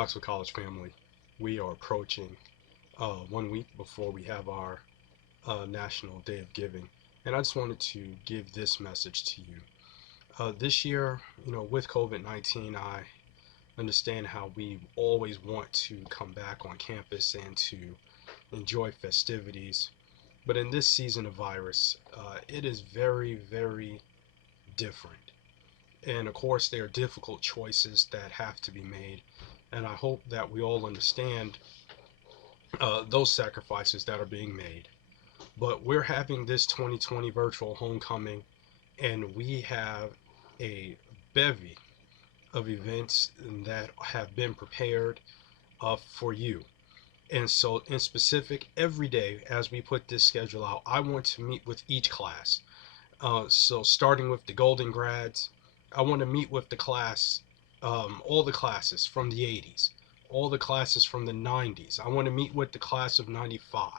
Knoxville College family, we are approaching 1 week before we have our National Day of Giving. And I just wanted to give this message to you. This year, with COVID 19, I understand how we always want to come back on campus and to enjoy festivities. But in this season of virus, it is very, very different. And of course, there are difficult choices that have to be made. And I hope that we all understand those sacrifices that are being made. But we're having this 2020 virtual homecoming, and we have a bevy of events that have been prepared for you. And so, in specific, every day as we put this schedule out, I want to meet with each class. So, starting with the Golden Grads, I want to meet with the class, all the classes from the 80s, all the classes from the 90s. I want to meet with the class of 95.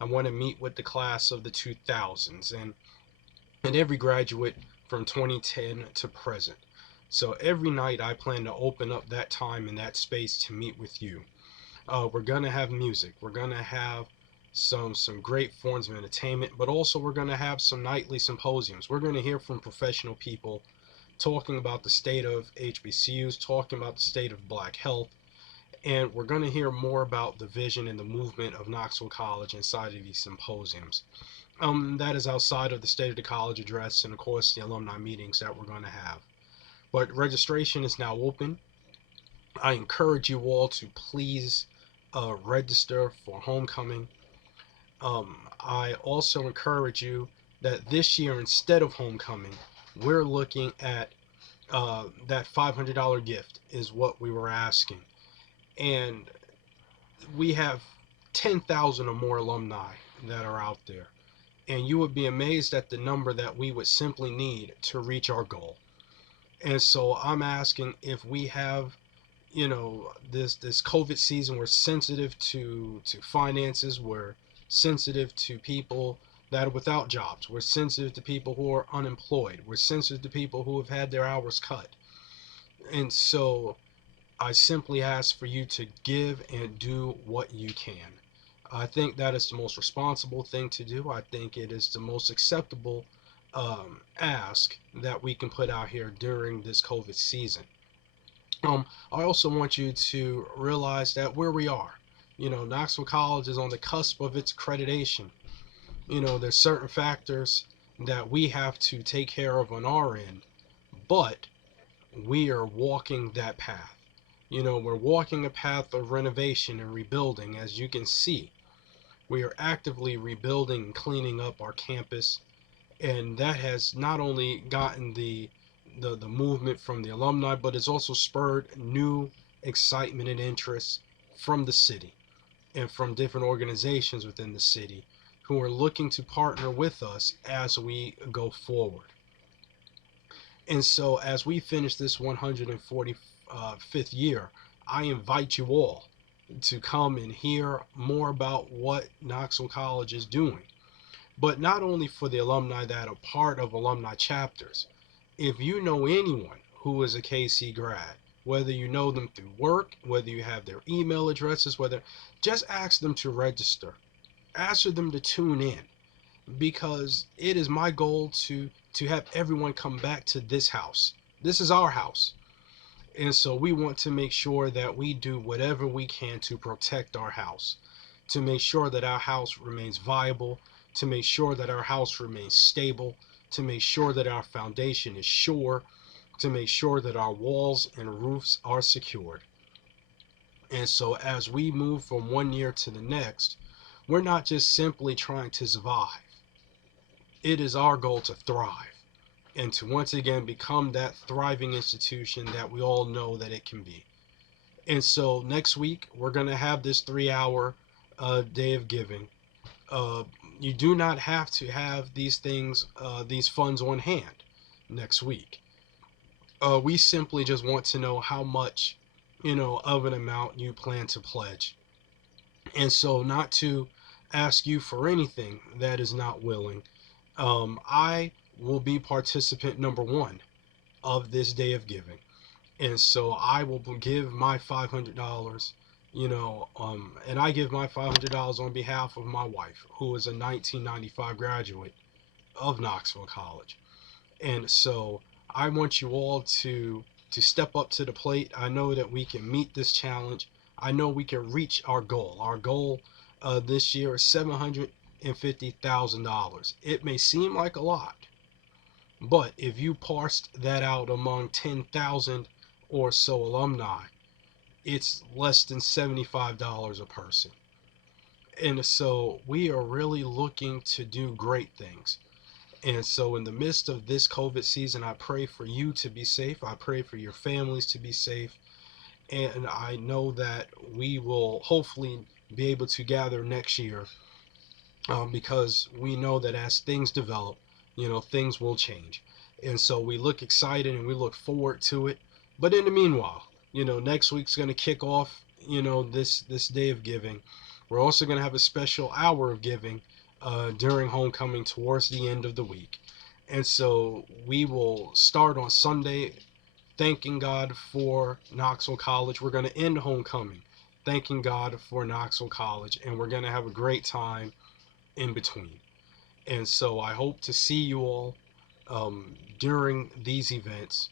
I want to meet with the class of the 2000s and every graduate from 2010 to present. So every night I plan to open up that time and that space to meet with you. We're gonna have music. We're gonna have some great forms of entertainment, but also we're gonna have some nightly symposiums. We're gonna hear from professional people talking about the state of HBCUs, talking about the state of Black health, and we're going to hear more about the vision and the movement of Knoxville College inside of these symposiums. That is outside of the State of the College address and, of course, the alumni meetings that we're going to have. But registration is now open. I encourage you all to please register for homecoming. I also encourage you that this year, instead of homecoming, we're looking at that $500 gift is what we were asking. And we have 10,000 or more alumni that are out there. And you would be amazed at the number that we would simply need to reach our goal. And so I'm asking, if we have, this COVID season, we're sensitive to finances, we're sensitive to people that are without jobs, we're sensitive to people who are unemployed, we're sensitive to people who have had their hours cut. And so I simply ask for you to give and do what you can. I think that is the most responsible thing to do. I think it is the most acceptable ask that we can put out here during this COVID season. I also want you to realize that where we are, Knoxville College is on the cusp of its accreditation. There's certain factors that we have to take care of on our end, but we are walking that path. We're walking a path of renovation and rebuilding. As you can see, we are actively rebuilding and cleaning up our campus, and that has not only gotten the movement from the alumni, but it's also spurred new excitement and interest from the city and from different organizations within the city who are looking to partner with us as we go forward. And so as we finish this 145th year, I invite you all to come and hear more about what Knoxville College is doing. But not only for the alumni that are part of alumni chapters. If you know anyone who is a KC grad, whether you know them through work, whether you have their email addresses, just ask them to register. Ask them to tune in, because it is my goal to have everyone come back to this house. This is our house. And so we want to make sure that we do whatever we can to protect our house, to make sure that our house remains viable, to make sure that our house remains stable, to make sure that our foundation is sure, to make sure that our walls and roofs are secured. And so as we move from one year to the next, we're not just simply trying to survive. It is our goal to thrive and to once again become that thriving institution that we all know that it can be. And so next week, we're going to have this 3-hour day of giving. You do not have to have these things, these funds on hand next week. We simply just want to know how much, of an amount you plan to pledge. And so not to ask you for anything that is not willing. I will be participant number one of this day of giving. And so I will give my $500, and I give my $500 on behalf of my wife, who is a 1995 graduate of Knoxville College. And so I want you all to step up to the plate. I know that we can meet this challenge. I know we can reach our goal. Our goal this year is $750,000. It may seem like a lot, but if you parsed that out among 10,000 or so alumni, it's less than $75 a person. And so we are really looking to do great things. And so, in the midst of this COVID season, I pray for you to be safe. I pray for your families to be safe. And I know that we will hopefully be able to gather next year, because we know that as things develop, things will change. And so we look excited and we look forward to it. But in the meanwhile, next week's going to kick off, this day of giving. We're also going to have a special hour of giving during homecoming towards the end of the week. And so we will start on Sunday thanking God for Knoxville College. We're going to end homecoming thanking God for Knoxville College, and we're going to have a great time in between. And so I hope to see you all during these events.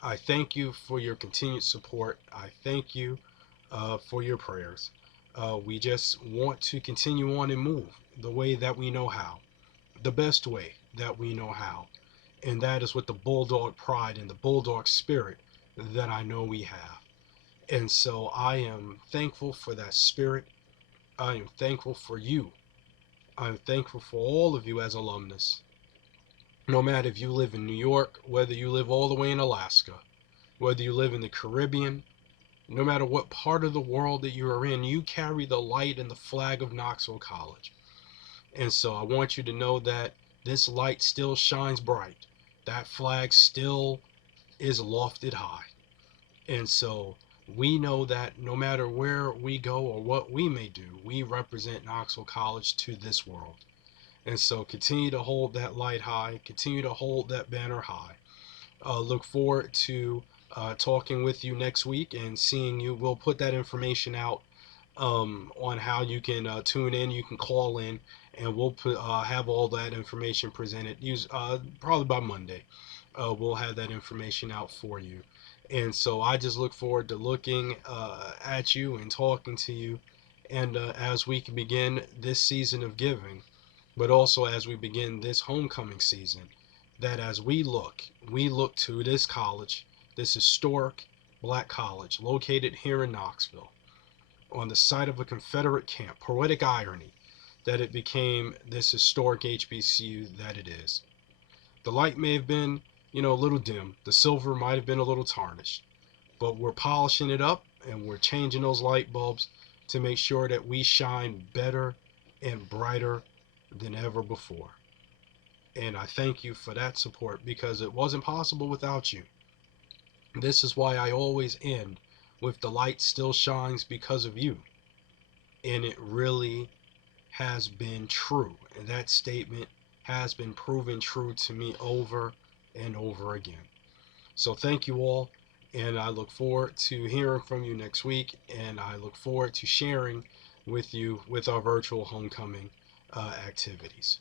I thank you for your continued support. I thank you for your prayers. We just want to continue on and move the way that we know how, the best way that we know how. And that is with the bulldog pride and the bulldog spirit that I know we have. And so I am thankful for that spirit. I am thankful for you. I'm thankful for all of you as alumnus. No matter if you live in New York, whether you live all the way in Alaska, whether you live in the Caribbean, no matter what part of the world that you are in, you carry the light and the flag of Knoxville College. And so I want you to know that this light still shines bright. That flag still is lofted high. And so we know that no matter where we go or what we may do, we represent Knoxville College to this world. And so continue to hold that light high, continue to hold that banner high. Look forward to talking with you next week and seeing you. We'll put that information out on how you can tune in. You can call in, and we'll have all that information presented. Probably by Monday. We'll have that information out for you. And so I just look forward to looking at you and talking to you. And as we can begin this season of giving, but also as we begin this homecoming season, that as we look to this college, this historic black college located here in Knoxville, on the site of a Confederate camp. Poetic irony that it became this historic HBCU that it is. The light may have been, a little dim. The silver might have been a little tarnished. But we're polishing it up and we're changing those light bulbs to make sure that we shine better and brighter than ever before. And I thank you for that support, because it wasn't possible without you. This is why I always end with the light still shines because of you. And it really has been true. And that statement has been proven true to me over and over again. So thank you all. And I look forward to hearing from you next week. And I look forward to sharing with you with our virtual homecoming activities.